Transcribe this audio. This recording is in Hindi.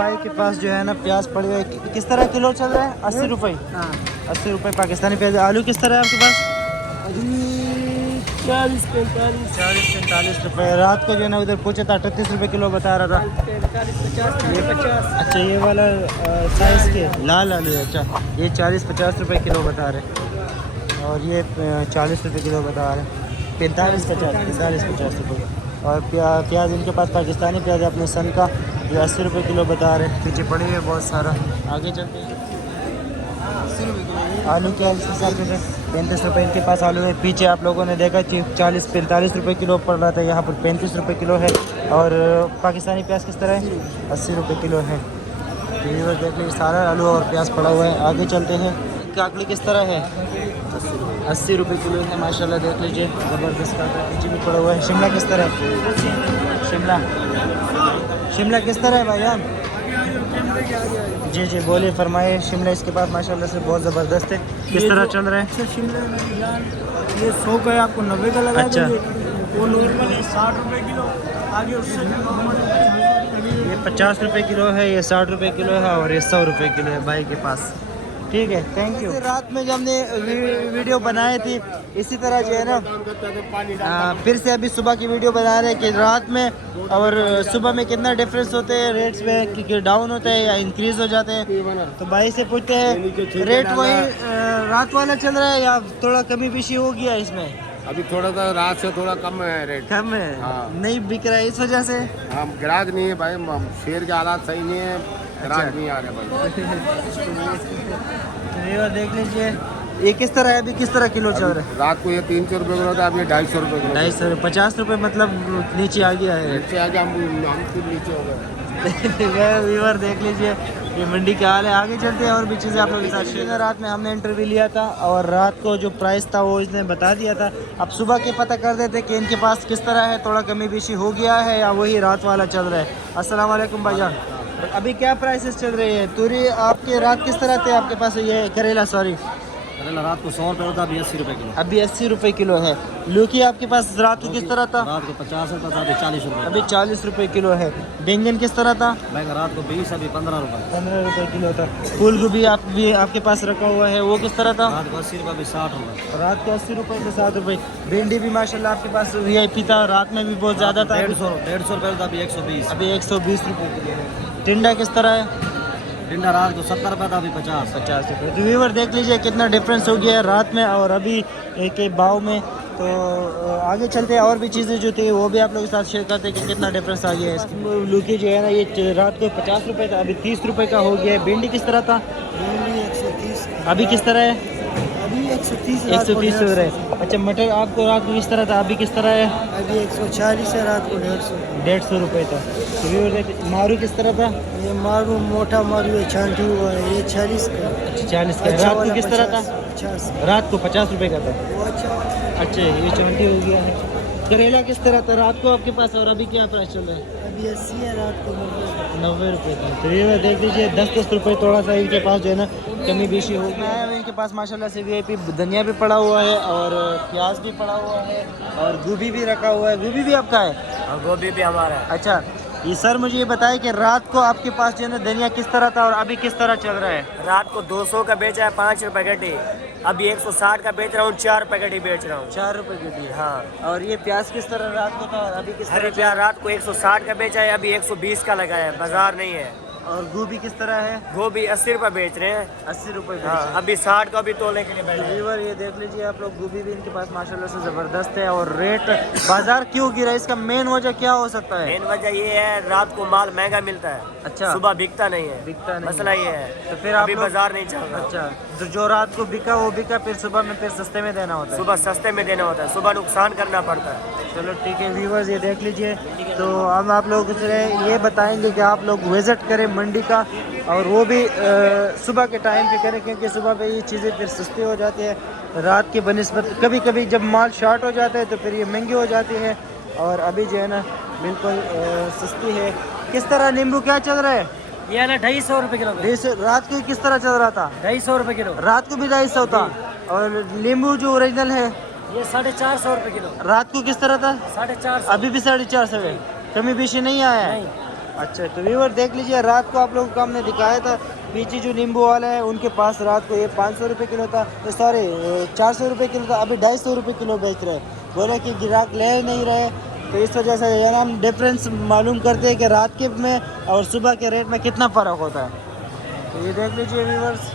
भाई के पास जो है ना प्याज पड़े हुए किस तरह किलो चल रहा है? 80 रुपये। हाँ 80 रुपये पाकिस्तानी प्याज। आलू किस तरह है आपके पास? अभी 40-45 40-45 रुपये। रात को जो है ना उधर पूछा था 38 रुपये किलो बता रहा था। 40-50 अच्छा ये वाला साइज़ के लाल आलू है। अच्छा ये 40-50 रुपये किलो बता रहे, और ये 40 रुपये किलो बता रहे, 45-50 रुपये। और प्याज इनके पास पाकिस्तानी प्याज है अपने सन का, ये 80 रुपये किलो बता रहे। पीछे पड़े हुए बहुत सारा। आगे चलते हैं। आलू क्या हिसाब से 35 रुपये इनके पास आलू है। पीछे आप लोगों ने देखा 40-45 रुपये किलो पड़ रहा था, यहाँ पर 35 रुपये किलो है। और पाकिस्तानी प्याज किस तरह है? 80 रुपये किलो है। तो देख लीजिए सारा आलू और प्याज पड़ा हुआ है। आगे चलते हैं। काकड़ी किस तरह है? 80 रुपये किलो है माशाल्लाह। देख लीजिए ज़बरदस्त काकड़ी पीछे भी पड़ा हुआ है। शिमला किस तरह है? शिमला किस तरह है भाईजान? जी जी बोलिए फरमाइए। शिमला इसके पास माशाल्लाह से बहुत ज़बरदस्त है। किस तरह चल रहा है? शिमला ये 100 का है, आपको 90 का लगा अच्छा। देंगे। वो नॉर्मल है 60 रुपये किलो, आगे उससे ये 50 रुपये किलो है, ये 60 रुपये किलो है, और ये 100 रुपये किलो है भाई के पास। ठीक है थैंक यू। रात में जब हमने वीडियो बनाई थी इसी तरह जो है ना फिर से अभी सुबह की वीडियो बना रहे हैं कि रात में और सुबह में कितना डिफरेंस होते हैं रेट्स में, कि डाउन होते हैं या इंक्रीज हो जाते हैं। तो भाई से पूछते हैं रेट वही रात वाला चल रहा है या थोड़ा कमी बेशी हो गया इसमें? अभी थोड़ा सा रात से थोड़ा कम है रेट। कम है। हाँ। नहीं बिक रहा है इस वजह से। हम ग्राहक नहीं है भाई, शेयर के हालात सही नहीं है, ग्राहक नहीं आ रहे भाई। तो ये देख लीजिए ये किस तरह है अभी, किस तरह किलो चल रहा है? रात को ये 300 रुपये किलो था, अब ये 250 रुपये किलो। 250 50 रुपये मतलब नीचे आ गया है। नीचे आके हम खुद नीचे हो गए। व्यूअर देख लीजिए ये मंडी का हाल है। आगे चलते हैं और भी चीज़ें आप लोगों के साथ शेयर। रात में हमने इंटरव्यू लिया था और रात को जो प्राइस था वो इसने बता दिया था। अब सुबह के पता कर देते कि इनके पास किस तरह है, थोड़ा कमी बेशी हो गया है या वही रात वाला चल रहा है। अस्सलाम वालेकुम भाईजान, अभी क्या प्राइसेस चल रही है? तूरी आपके रात किस तरह थे आपके पास? ये करेला सॉरी करेला रात को 100 रुपये होता, अभी 80 रुपये किलो। अभी 80 रुपये किलो है। लौकी आपके पास रात को किस तरह था? रात को 50 रुपये था, अभी 40 रुपये। अभी 40 रुपये किलो है। बैंगन किस तरह था? बैंगन रात को 20, अभी 15 रुपये। 15 रुपये किलो था। फूल गोभी आपके पास रखा हुआ है, वो किस तरह था? रात को 80 रुपये, अभी 60 रुपये। रात को 80 रुपये से 60 रुपये। भिंडी भी माशाल्लाह आपके पास VIP था, रात में भी बहुत ज़्यादा था। 150 रुपये था, अभी 120। अभी 120 रुपये किलो है। टिंडा किस तरह है? टिंडा रात को 70 रुपये था, अभी 50 रुपये। तो व्यूअर देख लीजिए कितना डिफरेंस हो गया है रात में और अभी के भाव में। तो आगे चलते हैं और भी चीज़ें जो थी वो भी आप लोगों के साथ शेयर करते हैं कि कितना डिफरेंस आ गया है इसकी। लौकी जो है ना ये रात को 50 रुपये था, अभी 30 रुपये का हो गया है। भिंडी किस तरह था? भिंडी 130, अभी किस तरह है? अभी 130 130 हो रहा है। अच्छा मटर आपको रात को किस तरह था, अभी किस तरह है? अभी 140 है, रात को 150 रुपये था। तो मारू किस तरह था? ये मारू मोटा मारू है, छांटी हुआ है, ये 40 का। 40 का। रात को किस तरह था? 50। रात को 50 रुपये का था। वो अच्छा अच्छा ये 20 हो गया है। करेला किस तरह था रात को आपके पास और अभी क्या प्राइस चल रहा है? अभी 80 है, रात को 90 रुपये का। तो ये देख लीजिए 10-10 रुपये थोड़ा सा इनके पास जो है ना कमी बेशी हो गया है। इनके पास माशाल्लाह से VIP धनिया भी पड़ा हुआ है और प्याज भी पड़ा हुआ है और गोभी भी रखा हुआ है। गोभी भी आपका है? गोभी भी हमारा है। अच्छा ये सर मुझे ये बताएं कि रात को आपके पास जो है ना धनिया किस तरह था और अभी किस तरह चल रहा है? रात को 200 का बेचा है, 5 रुपए गड्डी। अभी 160 का बेच रहा हूँ, 4 रुपए गड्डी बेच रहा हूँ। 4 रुपये की दी। हाँ। और ये प्याज किस तरह रात को था और अभी किस हरी तरह? प्याज रात को 160 का बेचा है, अभी 120 का लगाया है, बाजार नहीं है। और गोभी किस तरह है? गोभी 80 रुपए बेच रहे हैं। 80 रुपये। हाँ, अभी 60 का भी तोलने के लिए बैठे हैं। व्यूअर ये देख लीजिए आप लोग गोभी भी इनके पास माशाल्लाह से ज़बरदस्त है। और रेट बाजार क्यों गिरा, इसका मेन वजह क्या हो सकता है? मेन वजह ये है रात को माल महंगा मिलता है, अच्छा सुबह बिकता नहीं है। बिकता नहीं मसला ये है। तो फिर अभी आप लोग- बाजार नहीं चल रहा। अच्छा तो जो रात को बिका वो बिका, फिर सुबह में फिर सस्ते में देना होता है। सुबह सस्ते में देना होता है, सुबह नुकसान करना पड़ता है। चलो ठीक है व्यूअर्स ये देख लीजिए। तो हम आप लोगों से ये बताएंगे कि आप लोग विज़िट करें मंडी का और वो भी सुबह के टाइम पे करें क्योंकि सुबह पे ये चीज़ें फिर सस्ती हो जाती है रात के बनिस्बत। कभी कभी जब माल शॉर्ट हो जाता है तो फिर ये महंगी हो जाती है और अभी जो है ना बिल्कुल सस्ती है। किस तरह नींबू क्या चल रहा है? ये ना 250 रुपए किलो। 250। रात को किस तरह चल रहा था? 250 रुपए किलो। रात को भी 250 था। और नींबू जो ओरिजिनल है ये 450 रुपए किलो। रात को किस तरह था? 450। अभी भी 450 है। कमी बेशी नहीं आया है? अच्छा तो व्यूअर देख लीजिए, रात को आप लोगों को हमने दिखाया था पीछे जो नींबू वाला है उनके पास रात को ये 500 रुपये किलो था, सॉरी 400 रुपये किलो था, अभी 250 रुपये किलो बेच रहे हैं। बोले कि ग्राहक ले नहीं रहे, तो इस वजह से ये ना हम डिफरेंस मालूम करते हैं कि रात के में और सुबह के रेट में कितना फ़र्क होता है। तो ये देख लीजिए व्यूअर्स।